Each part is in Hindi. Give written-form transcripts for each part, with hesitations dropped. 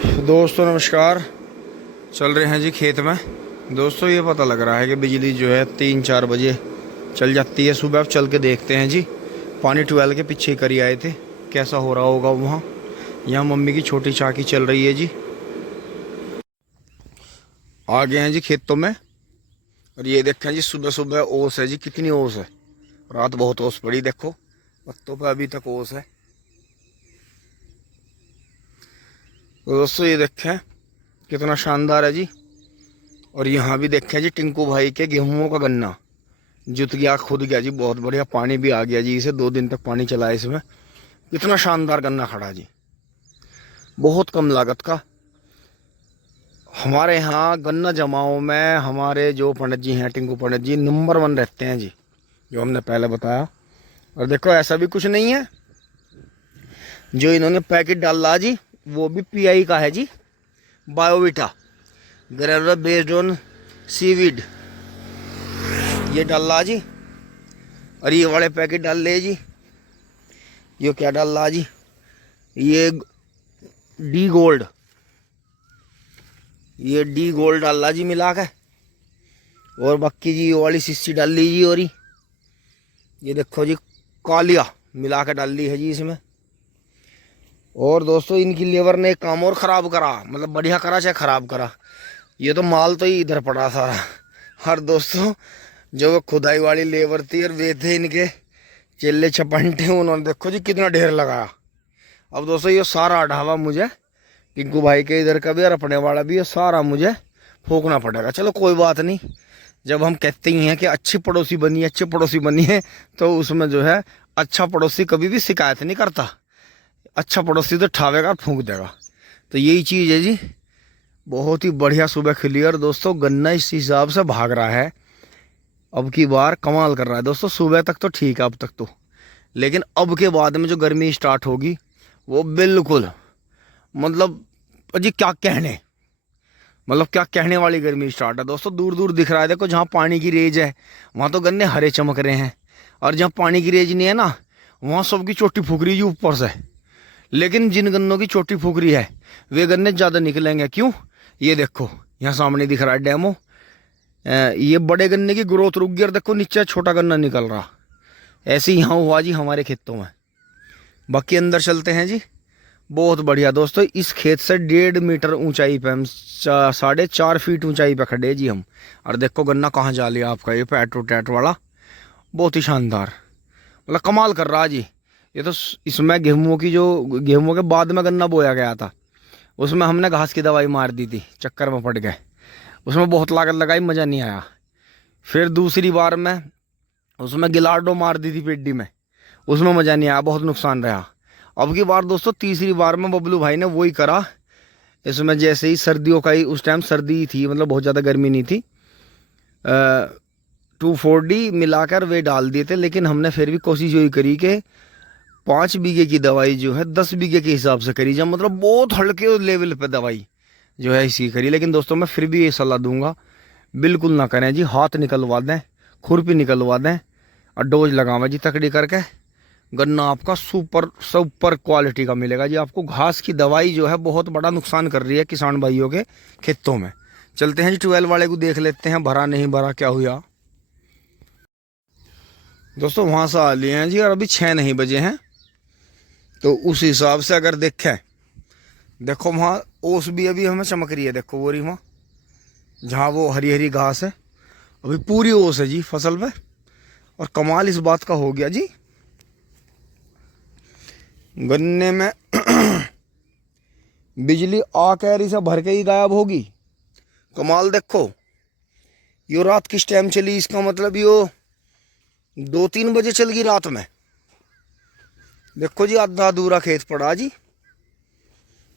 दोस्तों नमस्कार। चल रहे हैं जी खेत में। दोस्तों ये पता लग रहा है कि बिजली जो है 3-4 बजे चल जाती है सुबह। अब चल के देखते हैं जी। पानी ट्यूबवेल के पीछे कर ही आए थे, कैसा हो रहा होगा वहाँ। यहाँ मम्मी की छोटी चाकी चल रही है जी। आ गए हैं जी खेतों में। और ये देखें जी, सुबह सुबह ओस है जी। कितनी ओस है, रात बहुत ओस पड़ी। देखो पत्तों पर अभी तक ओस है। तो दोस्तों ये देखें कितना शानदार है जी। और यहाँ भी देखें जी, टिंकू भाई के गेहूं का गन्ना जुत गया, खुद गया जी। बहुत बढ़िया, पानी भी आ गया जी। इसे 2 दिन तक पानी चला है इसमें। इतना शानदार गन्ना खड़ा जी, बहुत कम लागत का। हमारे यहाँ गन्ना जमाओ में हमारे जो पंडित जी हैं, टिंकू पंडित जी, नंबर 1 रहते हैं जी, जो हमने पहले बताया। और देखो ऐसा भी कुछ नहीं है, जो इन्होंने पैकेट डाला जी वो भी पीआई का है जी। Biovita granular based on seaweed, ये डाला जी। और ये वाले पैकेट डाल ले जी। ये क्या डाल रहा जी, ये डी गोल्ड, ये डी गोल्ड डाल रहा जी मिला के। और बाकी जी ये वाली शीशी डाल ली जी। और ये देखो जी, कालिया मिला के डाल ली है जी इसमें। और दोस्तों इनकी लेबर ने एक काम और ख़राब करा, मतलब बढ़िया करा चाहे ख़राब करा, ये तो माल तो ही इधर पड़ा सारा। हर दोस्तों जो वो खुदाई वाली लेबर थी और वे थे इनके चेले छपंटे, उन्होंने देखो जी कितना ढेर लगाया। अब दोस्तों ये सारा ढावा मुझे, टिंकू भाई के इधर का भी और अपने वाला भी, ये सारा मुझे फूकना पड़ेगा। चलो कोई बात नहीं, जब हम कहते ही हैं कि अच्छी पड़ोसी बनिए, अच्छे पड़ोसी बनिए, तो उसमें जो है अच्छा पड़ोसी कभी भी शिकायत नहीं करता। अच्छा पड़ोसी तो ठावेगा, फूंक देगा। तो यही चीज़ है जी। बहुत ही बढ़िया सुबह खिली। और दोस्तों गन्ना इस हिसाब से भाग रहा है, अब की बार कमाल कर रहा है दोस्तों। सुबह तक तो ठीक है अब तक तो, लेकिन अब के बाद में जो गर्मी स्टार्ट होगी वो बिल्कुल, मतलब जी क्या कहने, मतलब क्या कहने वाली गर्मी स्टार्ट है दोस्तों। दूर दूर दिख रहा है, देखो जहाँ पानी की रेंज है वहाँ तो गन्ने हरे चमक रहे हैं, और जहाँ पानी की रेंज नहीं है ना, वहाँ सबकी चोटी फूक रही है ऊपर से। लेकिन जिन गन्नों की चोटी फूक रही है वे गन्ने ज़्यादा निकलेंगे। क्यों? ये देखो यहाँ सामने दिख रहा है डेमो। ये बड़े गन्ने की ग्रोथ रुक गई और देखो नीचे छोटा गन्ना निकल रहा। ऐसे ही यहाँ हुआ जी हमारे खेतों में। बाकी अंदर चलते हैं जी। बहुत बढ़िया दोस्तों, इस खेत से 1.5 मीटर ऊंचाई पे हम, 4.5 फीट ऊंचाई पे खड़े जी हम। और देखो गन्ना कहाँ जा लिया आपका, ये पैटो टैट वाला, बहुत ही शानदार, मतलब कमाल कर रहा जी। ये तो इसमें गेहूं की, जो गेहूं के बाद में गन्ना बोया गया था, उसमें हमने घास की दवाई मार दी थी, चक्कर में पड़ गए। उसमें बहुत लागत लगाई, मज़ा नहीं आया। फिर दूसरी बार में उसमें गिलार्डो मार दी थी पेड्डी में, उसमें मज़ा नहीं आया, बहुत नुकसान रहा। अब की बार दोस्तों तीसरी बार में बबलू भाई ने वही करा। इसमें जैसे ही सर्दियों का ही, उस टाइम सर्दी थी, मतलब बहुत ज़्यादा गर्मी नहीं थी, 2,4-D मिलाकर वे डाल दिए थे। लेकिन हमने फिर भी कोशिश यही करी कि 5 बीघे की दवाई जो है 10 बीघे के हिसाब से करी जाए, मतलब बहुत हल्के लेवल पे दवाई जो है इसी करी। लेकिन दोस्तों मैं फिर भी ये सलाह दूंगा, बिल्कुल ना करें जी। हाथ निकलवा दें, खुरपी निकलवा दें और डोज लगावें जी तकड़ी करके। गन्ना आपका सुपर सुपर क्वालिटी का मिलेगा जी आपको। घास की दवाई जो है बहुत बड़ा नुकसान कर रही है किसान भाइयों के खेतों में। चलते हैं जी 12 वाले को देख लेते हैं, भरा नहीं भरा क्या हुआ। दोस्तों वहाँ से आ लिए हैं जी, और अभी 6 नहीं बजे हैं। तो उस हिसाब से अगर देखें, देखो वहाँ ओस भी अभी हमें चमक रही है। देखो वो रही वहाँ, जहाँ वो हरी हरी घास है, अभी पूरी ओस है जी फसल में। और कमाल इस बात का हो गया जी, गन्ने में बिजली आ कैरी से भर के ही गायब होगी। कमाल देखो, यो रात किस टाइम चली, इसका मतलब यो 2-3 बजे चल गई रात में। देखो जी आधा अधूरा खेत पड़ा जी।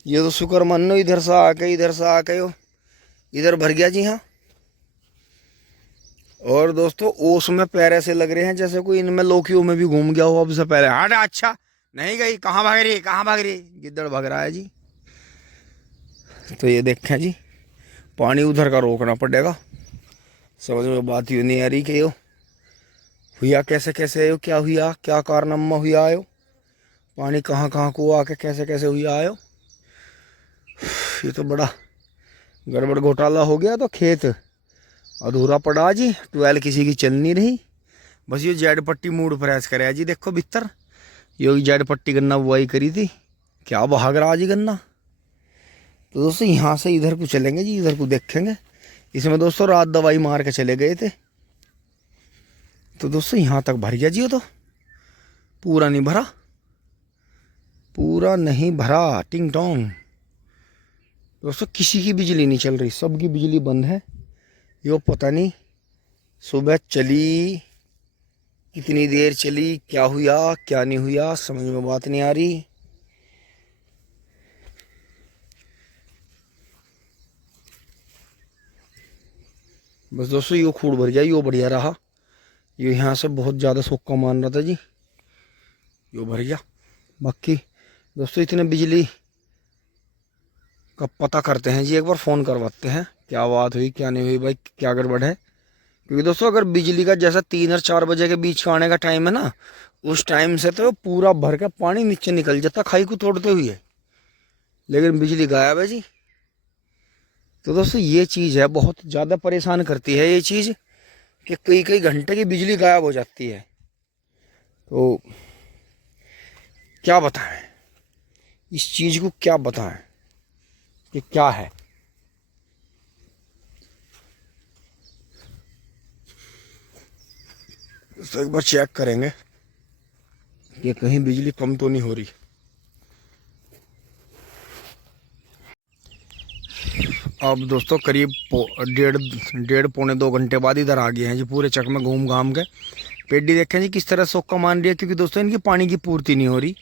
ये तो शुक्र मानो इधर से आके यो इधर भर गया जी। हाँ, और दोस्तों ओस में पैर ऐसे लग रहे हैं जैसे कोई इनमें लोकियों में भी घूम गया हो अब से पहले। हट, अच्छा नहीं गई, कहाँ भाग रही, कहाँ भाग रही, गिद्दड़ भाग रहा है जी। तो ये देखें जी, पानी उधर का रोकना पड़ेगा। समझ में बात यूँ नहीं आ रही कि यो हुआ कैसे कैसे आयो, क्या हुआ, क्या कारनामा हुआ आयो, पानी कहाँ कहाँ को आके कैसे कैसे हुआ आयो। ये तो बड़ा गड़बड़ घोटाला हो गया। तो खेत अधूरा पड़ा जी, ट्वेल किसी की चल नहीं रही। बस ये जेड पट्टी मूड फ्रेश करे जी। देखो बितर ये जेड पट्टी गन्ना बुआई करी थी, क्या भाग रहा जी गन्ना। तो दोस्तों यहाँ से इधर को चलेंगे जी, इधर को देखेंगे। इसमें दोस्तों रात दवाई मार के चले गए थे। तो दोस्तों यहाँ तक भर गया जी। वो तो पूरा नहीं भरा, पूरा नहीं भरा। टिंग टोंग। दोस्तों किसी की बिजली नहीं चल रही, सबकी बिजली बंद है। यो पता नहीं सुबह चली, कितनी देर चली, क्या हुआ क्या नहीं हुआ, समझ में बात नहीं आ रही। बस दोस्तों यो खूड़ भर गया, यो बढ़िया रहा। यो यहाँ से बहुत ज़्यादा सोक्का मान रहा था जी, यो भर गया। बाकी दोस्तों इतने बिजली का पता करते हैं जी, एक बार फ़ोन करवाते हैं क्या बात हुई क्या नहीं हुई भाई, क्या गड़बड़ है। क्योंकि दोस्तों अगर बिजली का जैसा 3 और 4 बजे के बीच का आने का टाइम है ना, उस टाइम से तो पूरा भर के पानी नीचे निकल जाता खाई को तोड़ते हुए, लेकिन बिजली गायब है जी। तो दोस्तों ये चीज़ है, बहुत ज़्यादा परेशान करती है ये चीज़ कि कई कई घंटे की बिजली गायब हो जाती है। तो क्या बताएं इस चीज़ को, क्या बताएं कि क्या है। तो एक बार चेक करेंगे कि कहीं बिजली कम तो नहीं हो रही। अब दोस्तों करीब 1.5 घंटे बाद इधर आ गए हैं जी, पूरे चक में घूम घाम के। पेडी देखें जी किस तरह सोक्का मान रही है, क्योंकि दोस्तों इनकी पानी की पूर्ति नहीं हो रही।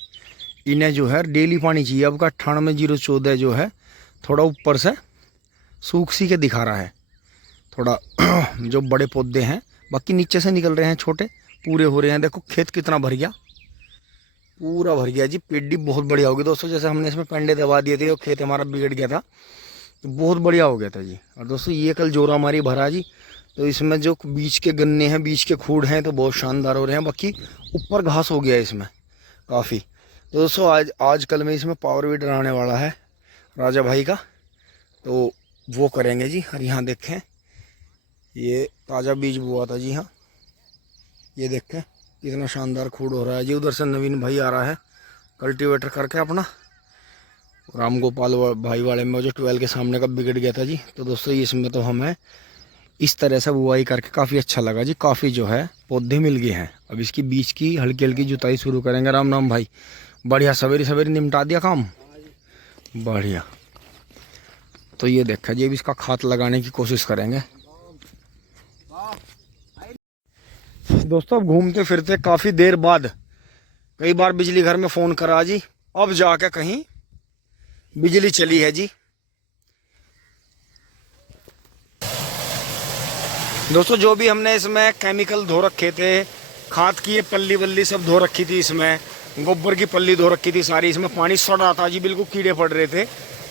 इन्हें जो है डेली पानी चाहिए। अब का 98-014 जो है थोड़ा ऊपर से सूख सी के दिखा रहा है थोड़ा जो बड़े पौधे हैं, बाकी नीचे से निकल रहे हैं छोटे, पूरे हो रहे हैं। देखो खेत कितना भर गया, पूरा भर गया जी। पेडी बहुत बढ़िया होगी दोस्तों, जैसे हमने इसमें पेंडे दबा दिए थे और खेत हमारा बिगड़ गया था, तो बहुत बढ़िया हो गया था जी। और दोस्तों ये कल जोरा हमारी भरा जी, तो इसमें जो बीच के गन्ने हैं, बीच के खूड़ हैं, तो बहुत शानदार हो रहे हैं। बाकी ऊपर घास हो गया है इसमें काफ़ी। तो दोस्तों आज कल में इसमें पावर वीडर आने वाला है राजा भाई का, तो वो करेंगे जी। और यहाँ देखें ये ताज़ा बीज बुआ था जी। हाँ ये देखें कितना शानदार खूड़ हो रहा है जी। उधर से नवीन भाई आ रहा है कल्टीवेटर करके अपना, राम गोपाल भाई वाले में जो 12 के सामने का बिगड़ गया था जी। तो दोस्तों इसमें तो हमें इस तरह से बुआई करके काफ़ी अच्छा लगा जी। काफ़ी जो है पौधे मिल गए हैं। अब इसकी बीज की हल्की हल्की जुताई शुरू करेंगे। राम राम भाई, बढ़िया सवेरे सवेरे निपटा दिया काम, बढ़िया। तो ये देखा जी, अब इसका खाद लगाने की कोशिश करेंगे दोस्तों। अब घूमते फिरते काफ़ी देर बाद कई बार बिजली घर में फ़ोन करा जी, अब जाके कहीं बिजली चली है जी। दोस्तों जो भी हमने इसमें केमिकल धो रखे थे, खाद की ये पल्ली वल्ली सब धो रखी थी, इसमें गोबर की पल्ली धो रखी थी सारी, इसमें पानी सड़ रहा था जी, बिल्कुल कीड़े पड़ रहे थे।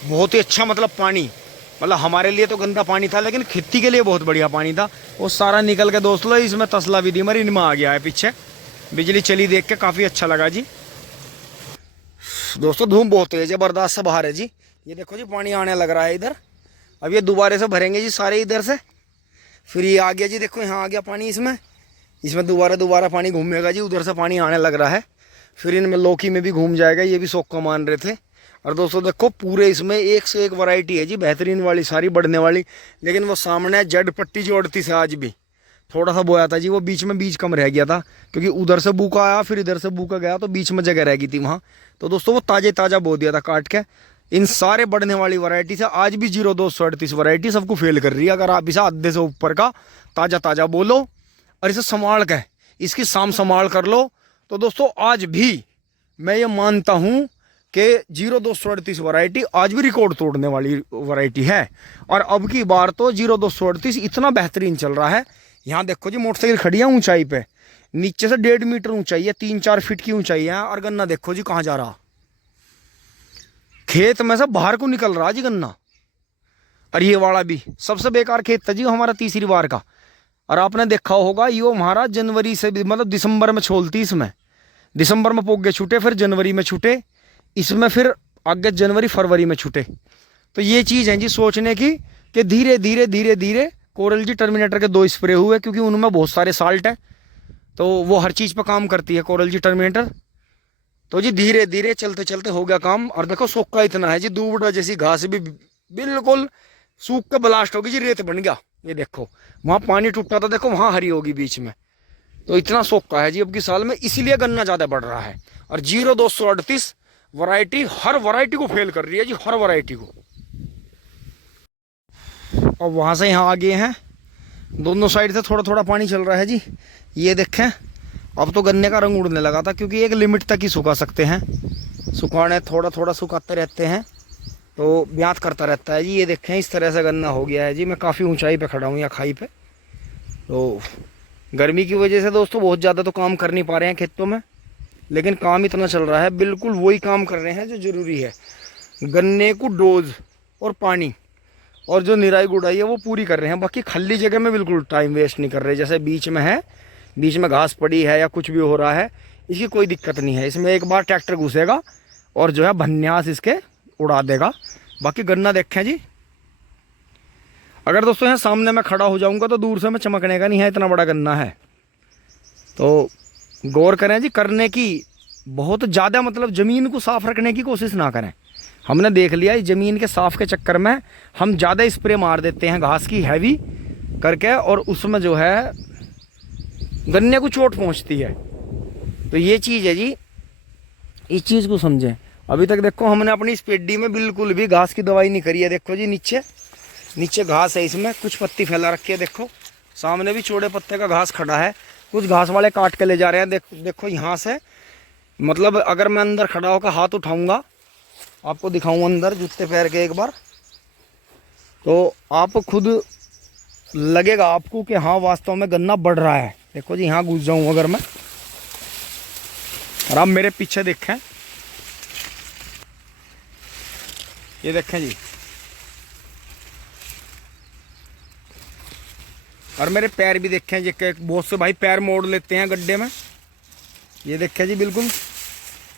बहुत ही अच्छा मतलब पानी, मतलब हमारे लिए तो गंदा पानी था, लेकिन खेती के लिए बहुत बढ़िया पानी था। वो सारा निकल के दोस्तों इसमें तसला विधि मरी इनमें आ गया है पीछे। बिजली चली देख के काफ़ी अच्छा लगा जी। दोस्तों धूम बहुत तेज है, बर्दाश्त से बाहर है जी। ये देखो जी पानी आने लग रहा है इधर। अब ये दोबारा से भरेंगे जी सारे इधर से, फिर ये आ गया जी। देखो यहाँ आ गया पानी, इसमें दोबारा पानी घूमेगा जी। उधर से पानी आने लग रहा है, फिर इनमें लौकी में भी घूम जाएगा। ये भी सोक्का मान रहे थे। और दोस्तों देखो पूरे इसमें एक से एक वैरायटी है जी, बेहतरीन वाली सारी बढ़ने वाली। लेकिन वो सामने जेड पट्टी जो 38 है, आज भी थोड़ा सा बोया था जी, वो बीच में बीज कम रह गया था, क्योंकि उधर से बूका आया फिर इधर से बूका गया, तो बीच में जगह रह गई थी वहाँ। तो दोस्तों वो ताज़ा बो दिया था काट के। इन सारे बढ़ने वाली वैरायटी से आज भी 0238 वैरायटी सबको फेल कर रही है। अगर आप इसे आधे से ऊपर का ताज़ा बोलो और इसे संभाल के इसकी साम संभाल कर लो, तो दोस्तों आज भी मैं ये मानता हूँ कि 0238 वैरायटी आज भी रिकॉर्ड तोड़ने वाली वैरायटी है। और अब की बार तो 0238 इतना बेहतरीन चल रहा है। यहाँ देखो जी मोटरसाइकिल खड़ी है ऊंचाई पे, नीचे से 1.5 मीटर ऊंचाई है, 3-4 फीट की ऊंचाई है। और गन्ना देखो जी कहाँ जा रहा, खेत में से बाहर को निकल रहा जी गन्ना। और ये वाला भी सबसे बेकार खेत था जी हमारा तीसरी बार का। और आपने देखा होगा ये हमारा जनवरी से मतलब दिसंबर में छोलती, इसमें दिसंबर में पोगे छूटे, फिर जनवरी में छूटे, इसमें फिर आगे जनवरी फरवरी में छूटे। तो ये चीज़ है जी सोचने की कि धीरे धीरे धीरे धीरे कोरल जी टर्मिनेटर के 2 स्प्रे हुए, क्योंकि उनमें बहुत सारे साल्ट है, तो वो हर चीज़ पर काम करती है कोरल जी टर्मिनेटर। तो जी धीरे धीरे चलते चलते हो गया काम। और देखो सूखा इतना है जी, दूबड़ा जैसी घास भी बिल्कुल सूख के ब्लास्ट होगी जी, रेत बन गया। ये देखो वहाँ पानी टूटा था, देखो वहाँ हरी होगी बीच में। तो इतना सूखा है जी अब की साल में, इसीलिए गन्ना ज़्यादा बढ़ रहा है। और 0238 वैरायटी हर वैरायटी को फेल कर रही है जी, हर वैरायटी को। और वहाँ से यहाँ आ गए हैं, दोनों साइड से थोड़ा थोड़ा पानी चल रहा है जी। ये देखें अब तो गन्ने का रंग उड़ने लगा था, क्योंकि एक लिमिट तक ही सुखा सकते हैं, सुखाने थोड़ा थोड़ा सुखाते रहते हैं तो ब्यात करता रहता है जी। ये देखें इस तरह से गन्ना हो गया है जी। मैं काफ़ी ऊंचाई पे खड़ा हूँ या खाई पे, तो गर्मी की वजह से दोस्तों बहुत ज़्यादा तो काम कर नहीं पा रहे हैं खेतों में, लेकिन काम इतना चल रहा है, बिल्कुल वही काम कर रहे हैं जो ज़रूरी है। गन्ने को डोज और पानी और जो निराई गुड़ाई है वो पूरी कर रहे हैं। बाकी खाली जगह में बिल्कुल टाइम वेस्ट नहीं कर रहे। जैसे बीच में है, बीच में घास पड़ी है या कुछ भी हो रहा है, इसकी कोई दिक्कत नहीं है। इसमें एक बार ट्रैक्टर घुसेगा और जो है भन्यास इसके उड़ा देगा। बाकी गन्ना देखें जी, अगर दोस्तों यहाँ सामने मैं खड़ा हो जाऊंगा तो दूर से मैं चमकने का नहीं है, इतना बड़ा गन्ना है। तो गौर करें जी, करने की बहुत ज़्यादा मतलब ज़मीन को साफ रखने की कोशिश ना करें। हमने देख लिया इस ज़मीन के साफ के चक्कर में हम ज़्यादा स्प्रे मार देते हैं घास की हैवी करके, और उसमें जो है गन्ने को चोट पहुंचती है। तो ये चीज़ है जी, इस चीज़ को समझें। अभी तक देखो हमने अपनी इस पेड्डी में बिल्कुल भी घास की दवाई नहीं करी है। देखो जी नीचे नीचे घास है, इसमें कुछ पत्ती फैला रखी है। देखो सामने भी चौड़े पत्ते का घास खड़ा है, कुछ घास वाले काट के ले जा रहे हैं। देखो यहाँ से, मतलब अगर मैं अंदर खड़ा होकर हाथ उठाऊंगा, आपको दिखाऊं अंदर जूते पैर के एक बार, तो आप खुद लगेगा आपको कि हाँ वास्तव में गन्ना बढ़ रहा है। देखो जी यहाँ घुस जाऊं अगर मैं, और आप मेरे पीछे देखें, ये देखें जी, और मेरे पैर भी देखें जी। बहुत से भाई पैर मोड़ लेते हैं गड्ढे में, ये देखें जी बिल्कुल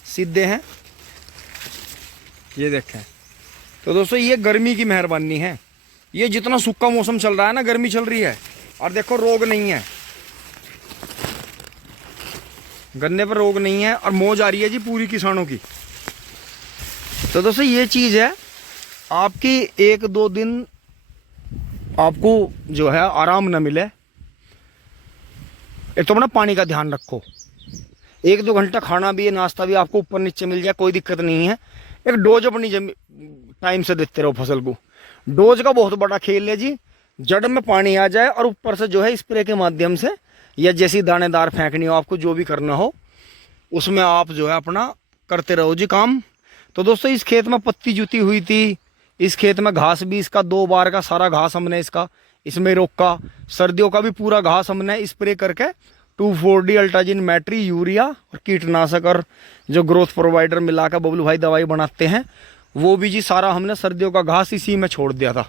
सीधे हैं, ये देखें। तो दोस्तों ये गर्मी की मेहरबानी है। ये जितना सूखा मौसम चल रहा है ना, गर्मी चल रही है, और देखो रोग नहीं है, गन्ने पर रोग नहीं है, और मौज आ रही है जी पूरी किसानों की। तो दोस्तों ये चीज़ है, आपकी 1-2 दिन आपको जो है आराम न मिले, एक तो अपना पानी का ध्यान रखो। 1-2 घंटा खाना भी है, नाश्ता भी आपको ऊपर नीचे मिल जाए, कोई दिक्कत नहीं है। एक डोज अपनी टाइम से देते रहो फसल को। डोज का बहुत बड़ा खेल है जी, जड़ में पानी आ जाए और ऊपर से जो है स्प्रे के माध्यम से, या जैसी दानेदार फेंकनी हो आपको, जो भी करना हो उसमें आप जो है अपना करते रहो जी काम। तो दोस्तों इस खेत में पत्ती जुती हुई थी, इस खेत में घास भी इसका 2 बार का सारा घास हमने इसमें रोका। सर्दियों का भी पूरा घास हमने स्प्रे करके 2,4-D अल्ट्राजिन मैट्री, यूरिया और कीटनाशक और जो ग्रोथ प्रोवाइडर मिला कर बबलू भाई दवाई बनाते हैं, वो भी जी सारा हमने सर्दियों का घास इसी में छोड़ दिया था।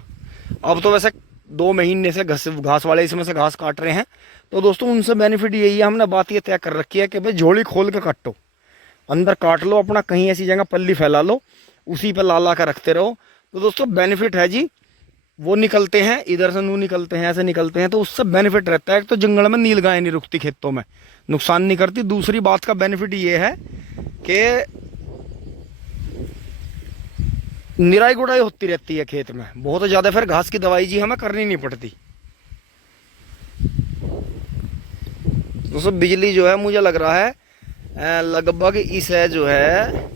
अब तो वैसे 2 महीने से घास वाले इसमें से घास काट रहे हैं। तो दोस्तों उनसे बेनिफिट यही है, हमने बात ये तय कर रखी है कि भाई झोली खोल के काटो, अंदर काट लो अपना, कहीं ऐसी जगह पल्ली फैला लो, उसी पर ला कर रखते रहो। तो दोस्तों बेनिफिट है जी, वो निकलते हैं इधर से, नू निकलते हैं, ऐसे निकलते हैं, तो उससे बेनिफिट रहता है। एक तो जंगल में नील गाय नहीं रुकती, खेतों में नुकसान नहीं करती। दूसरी बात का बेनिफिट ये है कि निराई गुड़ाई होती रहती है खेत में बहुत ज़्यादा, फिर घास की दवाई जी हमें करनी नहीं पड़ती। दोस्तों बिजली जो है मुझे लग रहा है लगभग इस है जो है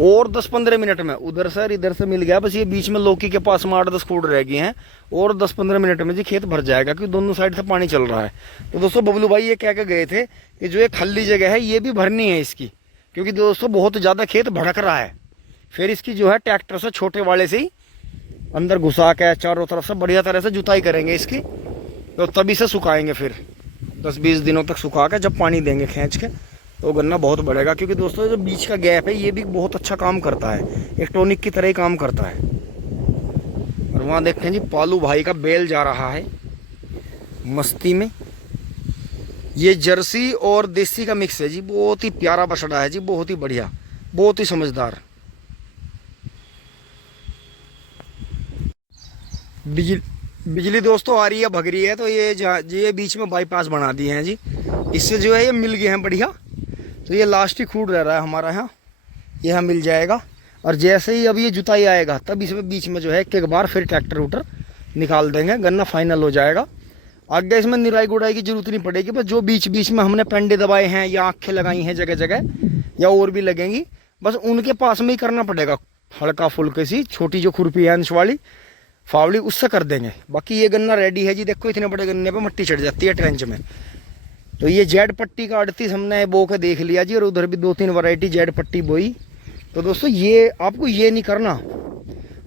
और 10-15 मिनट में उधर से इधर से मिल गया। बस ये बीच में लौकी के पास में 8-10 फुट रह गए हैं, और 10-15 मिनट में जी खेत भर जाएगा, क्योंकि दोनों साइड से पानी चल रहा है। तो दोस्तों बबलू भाई ये कह के गए थे कि जो ये खाली जगह है ये भी भरनी है इसकी, क्योंकि दोस्तों बहुत ज़्यादा खेत भड़क रहा है। फिर इसकी जो है ट्रैक्टर से छोटे वाले से ही अंदर घुसा के चारों तरफ से बढ़िया तरह से जुताई करेंगे इसकी, तो तभी से सुखाएंगे। फिर 10-20 दिनों तक सुखा के जब पानी देंगे खींच के, तो गन्ना बहुत बढ़ेगा। क्योंकि दोस्तों जो बीच का गैप है ये भी बहुत अच्छा काम करता है, एक टॉनिक की तरह ही काम करता है। और वहाँ देखें जी पालू भाई का बैल जा रहा है मस्ती में। ये जर्सी और देसी का मिक्स है जी, बहुत ही प्यारा बछड़ा है जी, बहुत ही बढ़िया, बहुत ही समझदार। बिजली बिजली दोस्तों आ रही है, भग रही है। तो ये बीच में बाईपास बना दिए हैं जी, इससे जो है ये मिल गए हैं बढ़िया। तो ये लास्ट ही खूड रह रहा है हमारा यहाँ, यह मिल जाएगा। और जैसे ही अब ये जुताई आएगा तब इसमें बीच में जो है एक बार फिर ट्रैक्टर वूटर निकाल देंगे, गन्ना फाइनल हो जाएगा। आगे इसमें निराई गुड़ाई की जरूरत नहीं पड़ेगी, बस जो बीच बीच में हमने पेंडे दबाए हैं या आँखें लगाई हैं जगह जगह या और भी लगेंगी, बस उनके पास में ही करना पड़ेगा। हल्का फुल्के सी छोटी जो खुरपी है अंश वाली फावड़ी, उससे कर देंगे। बाकी ये गन्ना रेडी है जी। देखो इतने बड़े गन्ने पे मट्टी चढ़ जाती है ट्रेंच में। तो ये जेड पट्टी का 38 हमने बो के देख लिया जी, और उधर भी 2-3 वैरायटी जेड पट्टी बोई। तो दोस्तों ये आपको ये नहीं करना,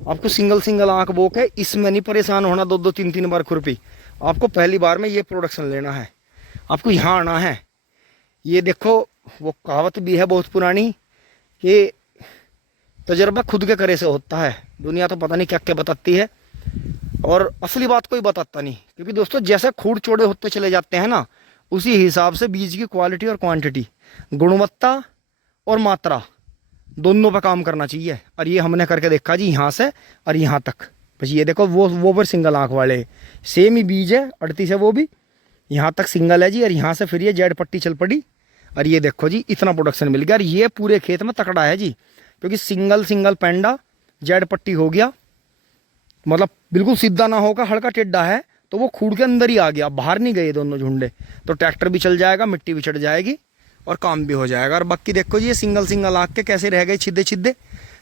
आपको सिंगल सिंगल आंख बो के इसमें नहीं परेशान होना 2-2 3-3 बार खुरपी। आपको पहली बार में ये प्रोडक्शन लेना है, आपको यहाँ आना है। ये देखो वो कहावत भी है बहुत पुरानी कि तजर्बा खुद के करे से होता है। दुनिया तो पता नहीं क्या क्या बताती है, और असली बात कोई बताता नहीं। क्योंकि दोस्तों जैसे खूड़ चौड़े होते चले जाते हैं ना, उसी हिसाब से बीज की क्वालिटी और क्वांटिटी, गुणवत्ता और मात्रा दोनों पे काम करना चाहिए। और ये हमने करके देखा जी, यहाँ से और यहाँ तक। बस ये देखो वो पर सिंगल आँख वाले सेम ही बीज है, 38 है वो भी, यहाँ तक सिंगल है जी। और यहाँ से फिर ये जेड पट्टी चल पड़ी, और ये देखो जी इतना प्रोडक्शन मिल गया। और ये पूरे खेत में तकड़ा है जी, क्योंकि सिंगल सिंगल पेंडा जेड पट्टी हो गया, मतलब बिल्कुल सीधा ना होगा, हल्का टेढ़ा है तो वो खूड़ के अंदर ही आ गया, बाहर नहीं गए दोनों झुंडे। तो ट्रैक्टर भी चल जाएगा, मिट्टी भी चढ़ जाएगी और काम भी हो जाएगा। और बाकी देखो जी ये सिंगल सिंगल आग के कैसे रह गए छिद्दे छिद्दे।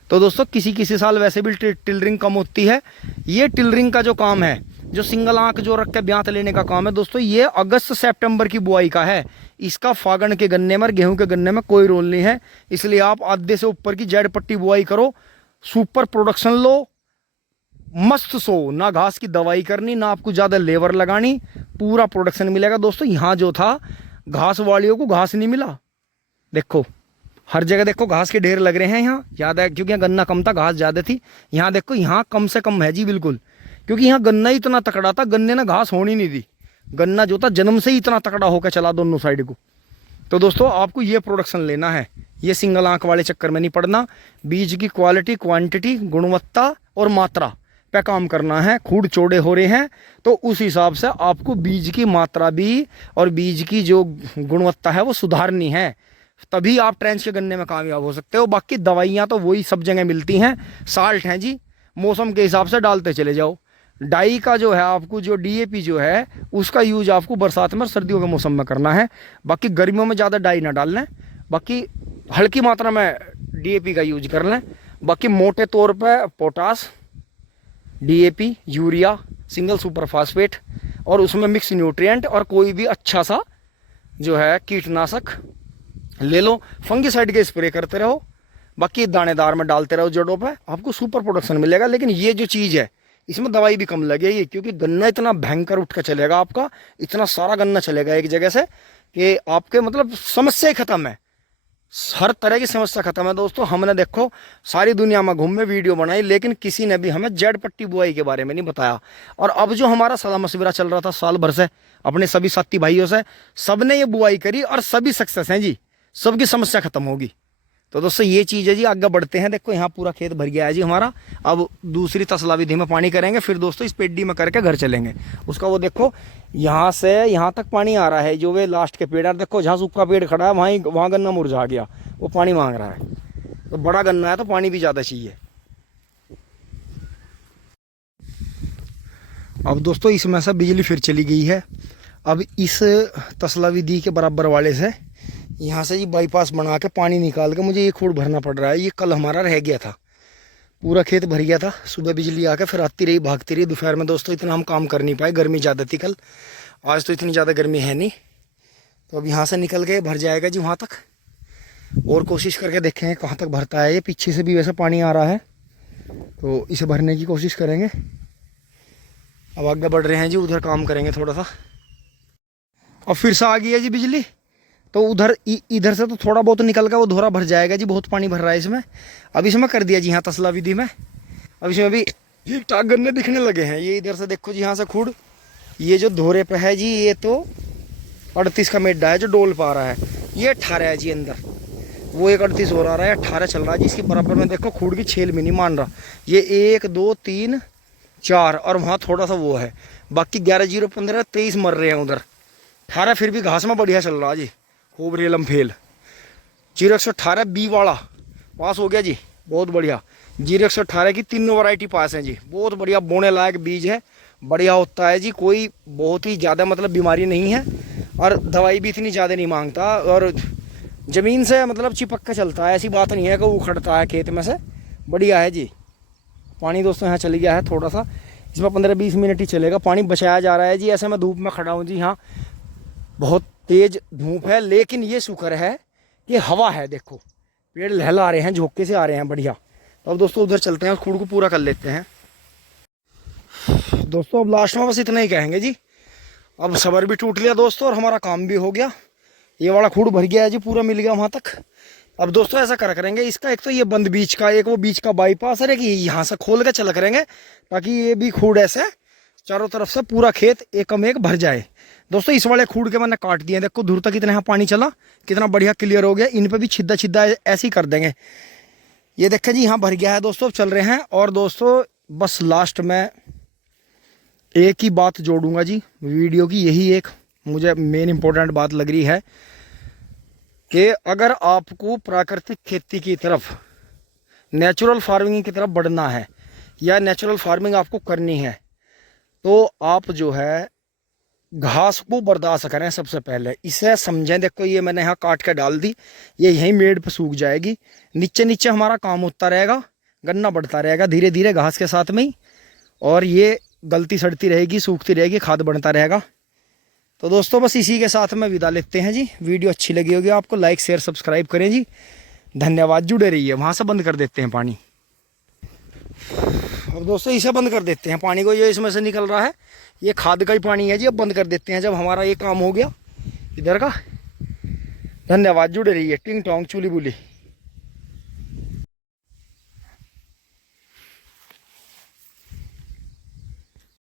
तो दोस्तों किसी साल वैसे भी टिलरिंग कम होती है। ये टिलरिंग का जो काम है, जो सिंगल आंख जो रख के ब्यांत लेने का काम है दोस्तों, ये अगस्त सितंबर की बुआई का है। इसका फागण के गन्ने में, गेहूं के गन्ने में कोई रोल नहीं है। इसलिए आप आधे से ऊपर की जेड पट्टी बुआई करो, सुपर प्रोडक्शन लो, मस्त सो, ना घास की दवाई करनी, ना आपको ज्यादा लेबर लगानी, पूरा प्रोडक्शन मिलेगा। दोस्तों यहाँ जो था घास वालियों को घास नहीं मिला, देखो हर जगह देखो घास के ढेर लग रहे हैं। यहाँ याद है क्योंकि यहाँ गन्ना कम था, घास ज्यादा थी। यहाँ देखो यहाँ कम से कम है जी बिल्कुल, क्योंकि यहाँ गन्ना ही इतना तकड़ा था, गन्ने ने घास होनी नहीं दी। गन्ना जो था जन्म से ही इतना तकड़ा होकर चला दोनों साइड को। तो दोस्तों आपको ये प्रोडक्शन लेना है, ये सिंगल आंख वाले चक्कर में नहीं पड़ना। बीज की क्वालिटी, क्वांटिटी, गुणवत्ता और मात्रा पे काम करना है। खूड़ चौड़े हो रहे हैं तो उस हिसाब से आपको बीज की मात्रा भी और बीज की जो गुणवत्ता है वो सुधारनी है, तभी आप ट्रेंच के गन्ने में कामयाब हो सकते हो। बाकी दवाइयाँ तो वही सब जगह मिलती हैं, साल्ट हैं जी, मौसम के हिसाब से डालते चले जाओ। डाई का जो है आपको, जो डीएपी जो है उसका यूज आपको बरसात में, सर्दियों के मौसम में करना है। बाकी गर्मियों में ज़्यादा डाई ना डाल लें, बाकी हल्की मात्रा में डीएपी का यूज कर लें। बाकी मोटे तौर पर potash, DAP, urea, single super phosphate और उसमें मिक्स न्यूट्रिएंट और कोई भी अच्छा सा जो है कीटनाशक ले लो। फंगिसाइड के स्प्रे करते रहो, बाकी दानेदार में डालते रहो जड़ों पे, आपको सुपर प्रोडक्शन मिलेगा। लेकिन ये जो चीज़ है इसमें दवाई भी कम लगेगी, क्योंकि गन्ना इतना भयंकर उठ कर चलेगा आपका, इतना सारा गन्ना चलेगा एक जगह से कि आपके मतलब समस्या ही खत्म है, हर तरह की समस्या खत्म है। दोस्तों हमने देखो सारी दुनिया में घूमे, वीडियो बनाई, लेकिन किसी ने भी हमें जेड पट्टी बुआई के बारे में नहीं बताया। और अब जो हमारा सलाह मशविरा चल रहा था साल भर से अपने सभी साथी भाइयों से, सबने ये बुआई करी और सभी सक्सेस हैं जी, सबकी समस्या खत्म होगी। तो दोस्तों ये चीज़ है जी। आगे बढ़ते हैं, देखो यहाँ पूरा खेत भर गया है जी हमारा। अब दूसरी तसला विधि में पानी करेंगे, फिर दोस्तों इस पेड्डी में करके घर चलेंगे। उसका वो देखो यहाँ से यहाँ तक पानी आ रहा है, जो वे लास्ट के पेड़, देखो जहाँ सूखा पेड़ खड़ा है वहाँ गन्ना मुरझा गया, वो पानी मांग रहा है। तो बड़ा गन्ना है तो पानी भी ज़्यादा चाहिए। अब दोस्तों इसमें से बिजली फिर चली गई है। अब इस तसला विधि के बराबर वाले से यहाँ से ये बाईपास बना के पानी निकाल के मुझे ये खूड़ भरना पड़ रहा है। ये कल हमारा रह गया था, पूरा खेत भर गया था। सुबह बिजली आके फिर आती रही, भागती रही। दोपहर में दोस्तों इतना हम काम कर नहीं पाए, गर्मी ज़्यादा थी कल, आज तो इतनी ज़्यादा गर्मी है नहीं। तो अब यहाँ से निकल के भर जाएगा जी वहाँ तक, और कोशिश करके देखेंगे कहाँ तक भरता है। ये पीछे से भी वैसे पानी आ रहा है, तो इसे भरने की कोशिश करेंगे। अब आगे बढ़ रहे हैं जी, उधर काम करेंगे थोड़ा सा। और फिर से आ गई है जी बिजली, तो उधर इधर से तो थोड़ा बहुत निकल कर वो धोरा भर जाएगा जी। बहुत पानी भर रहा है इसमें। अब इसमें कर दिया जी यहाँ तसला विधि में। अब इसमें भी ठीक ठाक गन्ने दिखने लगे हैं। ये इधर से देखो जी, यहाँ से खूड़, ये जो धोरे पे है जी, ये तो 38 का मेड्डा है जो डोल पा रहा है। ये 18 है जी अंदर, वो एक 38 हो रहा है, 18 चल रहा है जी। इसके बराबर में देखो खूड़ की छेल भी नहीं मान रहा। ये 1 2 3 4 और वहाँ थोड़ा सा वो है, बाकी 11,015 23 मर रहे हैं उधर। 18 फिर भी घास में बढ़िया चल रहा जी, खूब रेलम फेल। 0-118 बी वाला पास हो गया जी, बहुत बढ़िया। 0-118 की तीनों वैरायटी पास हैं जी, बहुत बढ़िया, बोने लायक बीज है, बढ़िया होता है जी। कोई बहुत ही ज़्यादा मतलब बीमारी नहीं है और दवाई भी इतनी ज़्यादा नहीं मांगता, और ज़मीन से मतलब चिपक के चलता है, ऐसी बात नहीं है कि उखड़ता है खेत में से, बढ़िया है जी। पानी दोस्तों यहाँ चल गया है थोड़ा सा, इसमें 15-20 मिनट ही चलेगा, पानी बचाया जा रहा है जी। ऐसे मैं धूप में खड़ा हूँ जी, हाँ बहुत तेज़ धूप है, लेकिन ये शुक्र है कि हवा है, देखो पेड़ लहला रहे हैं, झोंके से आ रहे हैं, बढ़िया। तो अब दोस्तों उधर चलते हैं और खूड़ को पूरा कर लेते हैं। दोस्तों अब लास्ट में बस इतना ही कहेंगे जी, अब सबर भी टूट लिया दोस्तों और हमारा काम भी हो गया। ये वाला खूड़ भर गया है जी, पूरा मिल गया वहाँ तक। अब दोस्तों ऐसा करेंगे, इसका एक तो ये बंद बीच का, एक वो बीच का बाईपास है कि यहाँ से खोल के चला करेंगे, ताकि ये भी खूड़ ऐसे चारों तरफ से पूरा खेत एकम एक भर जाए। दोस्तों इस वाले खूड़ के मैंने काट दिए, देखो दूर तक कितना यहाँ पानी चला, कितना बढ़िया क्लियर हो गया। इन पे भी छिद्दा छिद्दा ऐसे ही कर देंगे। ये देखें जी यहाँ भर गया है दोस्तों, अब चल रहे हैं। और दोस्तों बस लास्ट में एक ही बात जोड़ूंगा जी वीडियो की, यही एक मुझे मेन इंपॉर्टेंट बात लग रही है कि अगर आपको प्राकृतिक खेती की तरफ, नेचुरल फार्मिंग की तरफ बढ़ना है या नेचुरल फार्मिंग आपको करनी है, तो आप जो है घास को बर्दाश्त करें सबसे पहले, इसे समझें। देखो ये मैंने यहाँ काट के डाल दी, ये यहीं मेड़ पे सूख जाएगी, नीचे नीचे हमारा काम होता रहेगा, गन्ना बढ़ता रहेगा धीरे धीरे घास के साथ में ही, और ये गलती सड़ती रहेगी, सूखती रहेगी, खाद बढ़ता रहेगा। तो दोस्तों बस इसी के साथ में विदा लेते हैं जी। वीडियो अच्छी लगी होगी आपको, लाइक शेयर सब्सक्राइब करें जी, धन्यवाद। जुड़े रहिए। वहाँ से बंद कर देते हैं पानी, अब दोस्तों इसे बंद कर देते हैं पानी को, ये इसमें से निकल रहा है, ये खाद का ही पानी है जी। अब बंद कर देते हैं जब हमारा ये काम हो गया इधर का। धन्यवाद, जुड़े रहिए। टिंग टोंग चूली बुली।